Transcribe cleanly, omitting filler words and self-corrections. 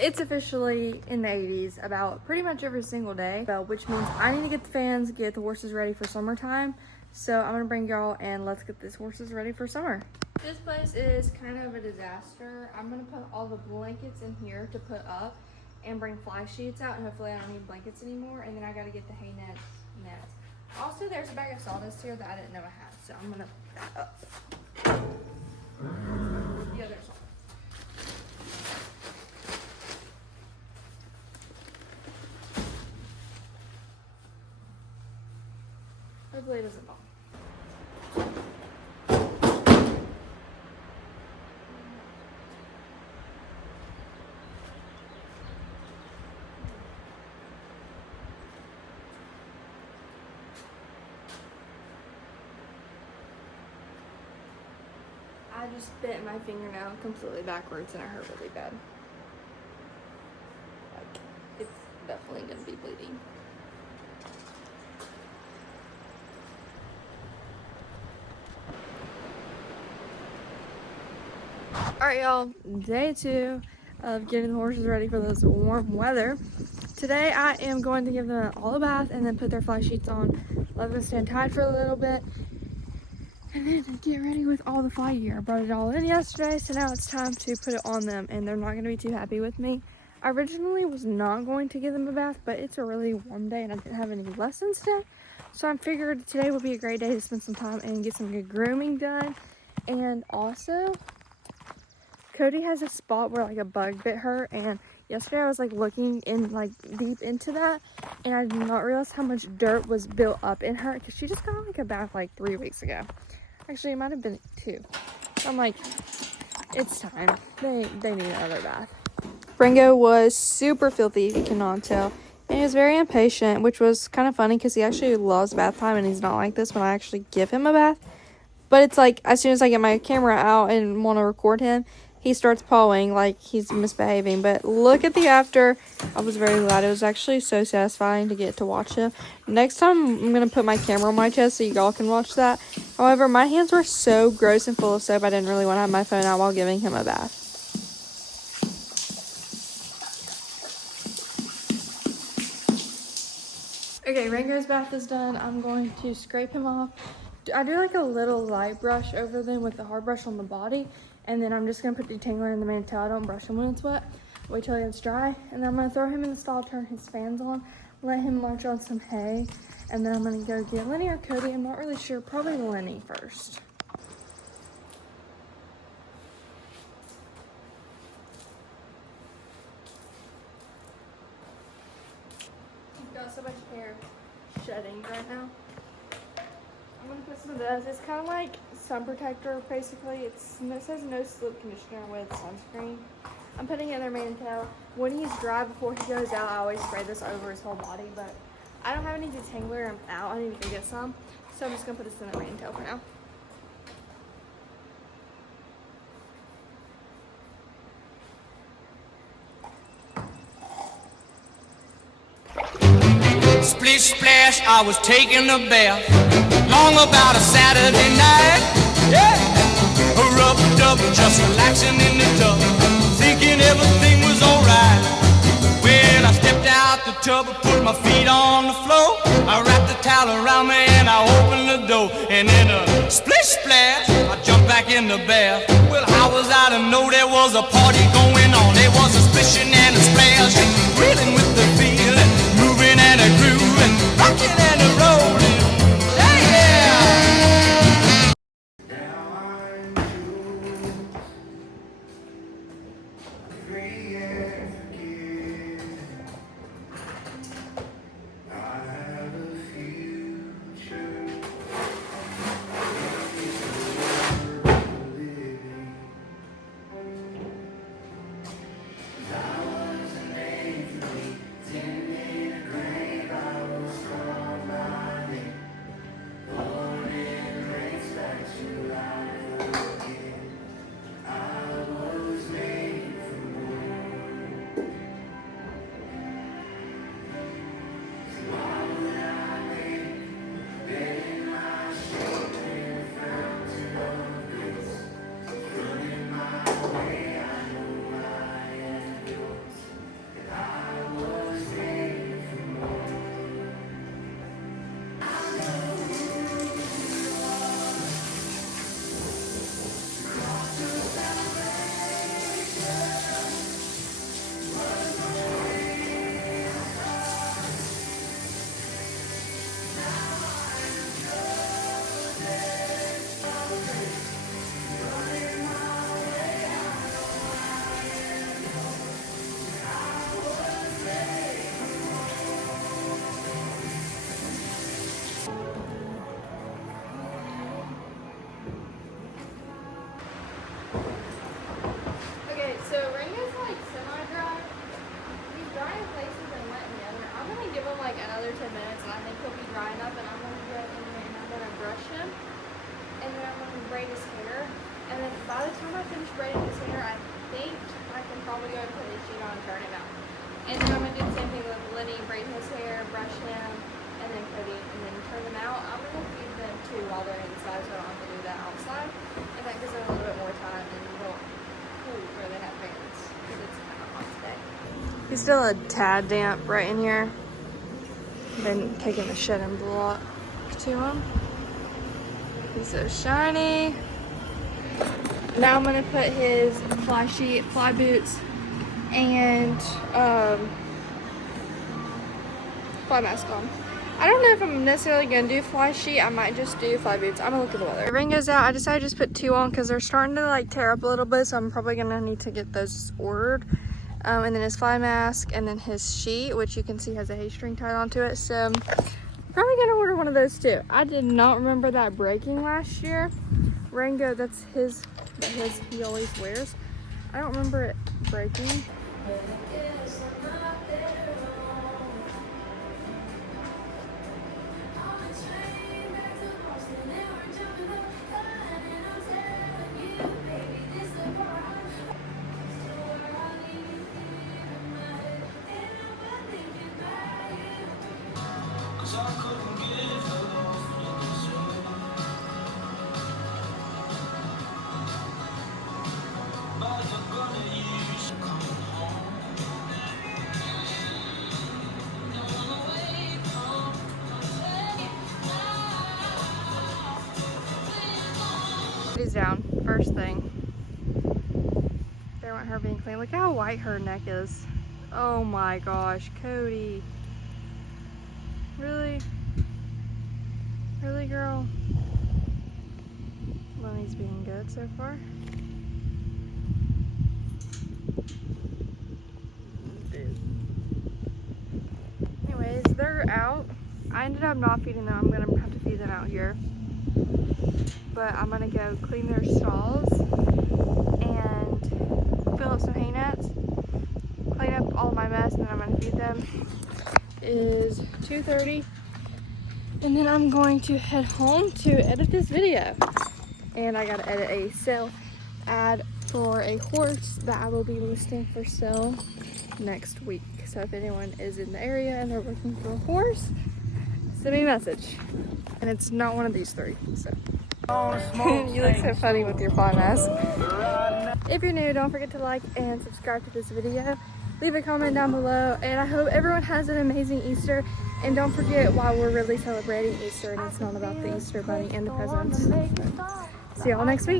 It's officially in the 80s about pretty much every single day, which means I need to get the fans, get the horses ready for summertime. So I'm gonna bring y'all and let's get these horses ready for summer. This place is kind of a disaster. I'm gonna put all the blankets in here to put up and bring fly sheets out, and hopefully I don't need blankets anymore. And then I gotta get the hay nets. Also, there's a bag of sawdust here that I didn't know I had, so I'm gonna put that up. Yeah, there's sawdust. Hopefully it doesn't fall. I just bit my fingernail completely backwards and it hurt really bad. Like, it's definitely gonna be bleeding. Alright y'all, day 2 of getting the horses ready for this warm weather. Today I am going to give them all a bath and then put their fly sheets on, let them stand tied for a little bit, and then get ready with all the fly gear. I brought it all in yesterday, so now it's time to put it on them, and they're not going to be too happy with me. I originally was not going to give them a bath, but it's a really warm day and I didn't have any lessons today, so I figured today would be a great day to spend some time and get some good grooming done. And also, Cody has a spot where like a bug bit her, and yesterday I was like looking in like deep into that, and I did not realize how much dirt was built up in her because she just got like a bath like 3 weeks ago. Actually, it might have been 2. So I'm like, it's time. They need another bath. Ringo was super filthy, if you cannot tell, and he was very impatient, which was kind of funny because he actually loves bath time and he's not like this when I actually give him a bath. But it's like as soon as I get my camera out and want to record him, he starts pawing like he's misbehaving. But look at the after. I was very glad. It was actually so satisfying to get to watch him. Next time I'm going to put my camera on my chest so you all can watch that. However, my hands were so gross and full of soap, I didn't really want to have my phone out while giving him a bath. Okay, Rango's bath is done. I'm going to scrape him off. I do like a little light brush over them with the hard brush on the body. And then I'm just going to put detangler in the main tail. I don't brush him when it's wet. Wait till it gets dry. And then I'm going to throw him in the stall, turn his fans on, let him munch on some hay. And then I'm going to go get Lenny or Cody. I'm not really sure. Probably Lenny first. He's got so much hair shedding right now. I'm going to put some of this. It's kind of like sun protector, basically. It says no slip conditioner with sunscreen. I'm putting it in their mane tail. When he's dry before he goes out, I always spray this over his whole body, but I don't have any detangler. I'm out. I need to go get some. So I'm just going to put this in their mane tail for now. Splish splash, I was taking a bath long about a Saturday night. Yeah, rubbed up, just relaxing in the tub, thinking everything was alright. Well, I stepped out the tub, put my feet on the floor, I wrapped the towel around me and I opened the door, and in a splish splash, I jumped back in the bath. Well, how was I to know there was a party going on? There was a splishing and a splash, reeling with the feeling, moving and a grooving, rocking and a rolling. minutes, and I think he'll be drying up, and I'm going to go in there and I'm going to brush him, and then I'm going to braid his hair, and then by the time I finish braiding his hair, I think I can probably go and put his sheet on and turn him out. And then I'm going to do the same thing with Lenny, braid his hair, brush him, and then Cody, and then turn them out. I'm going to feed them too while they're inside, so I don't have to do that outside, and that gives them a little bit more time and a little cool where they have fans, because it's kind of hot today. He's still a tad damp right in here. Been taking the shedding block to him. He's so shiny. Now I'm gonna put his fly sheet, fly boots, and fly mask on. I don't know if I'm necessarily gonna do fly sheet. I might just do fly boots. I'm gonna look at the weather. The rain goes out. I decided to just put 2 on because they're starting to like tear up a little bit, so I'm probably gonna need to get those ordered. And then his fly mask, and then his sheet, which you can see has a hay string tied onto it. So I'm probably gonna order one of those too. I did not remember that breaking last year. Rango, that's his he always wears. I don't remember it breaking. He's down, first thing. They want her being clean. Look how white her neck is. Oh my gosh, Cody. Really? Really, girl? Lenny's being good so far. Anyways, they're out. I ended up not feeding them. I'm gonna have to feed them out here. But I'm gonna go clean their stalls and fill up some hay nets, clean up all of my mess, and then I'm gonna feed them. It is 2:30, and then I'm going to head home to edit this video. And I gotta edit a sale ad for a horse that I will be listing for sale next week. So if anyone is in the area and they're looking for a horse, send me a message. And it's not one of these 3, so. You look so funny with your fly mask. If you're new, don't forget to like and subscribe to this video. Leave a comment down below, and I hope everyone has an amazing Easter. And don't forget why we're really celebrating Easter, and it's not about the Easter Bunny and the presents. See y'all next week.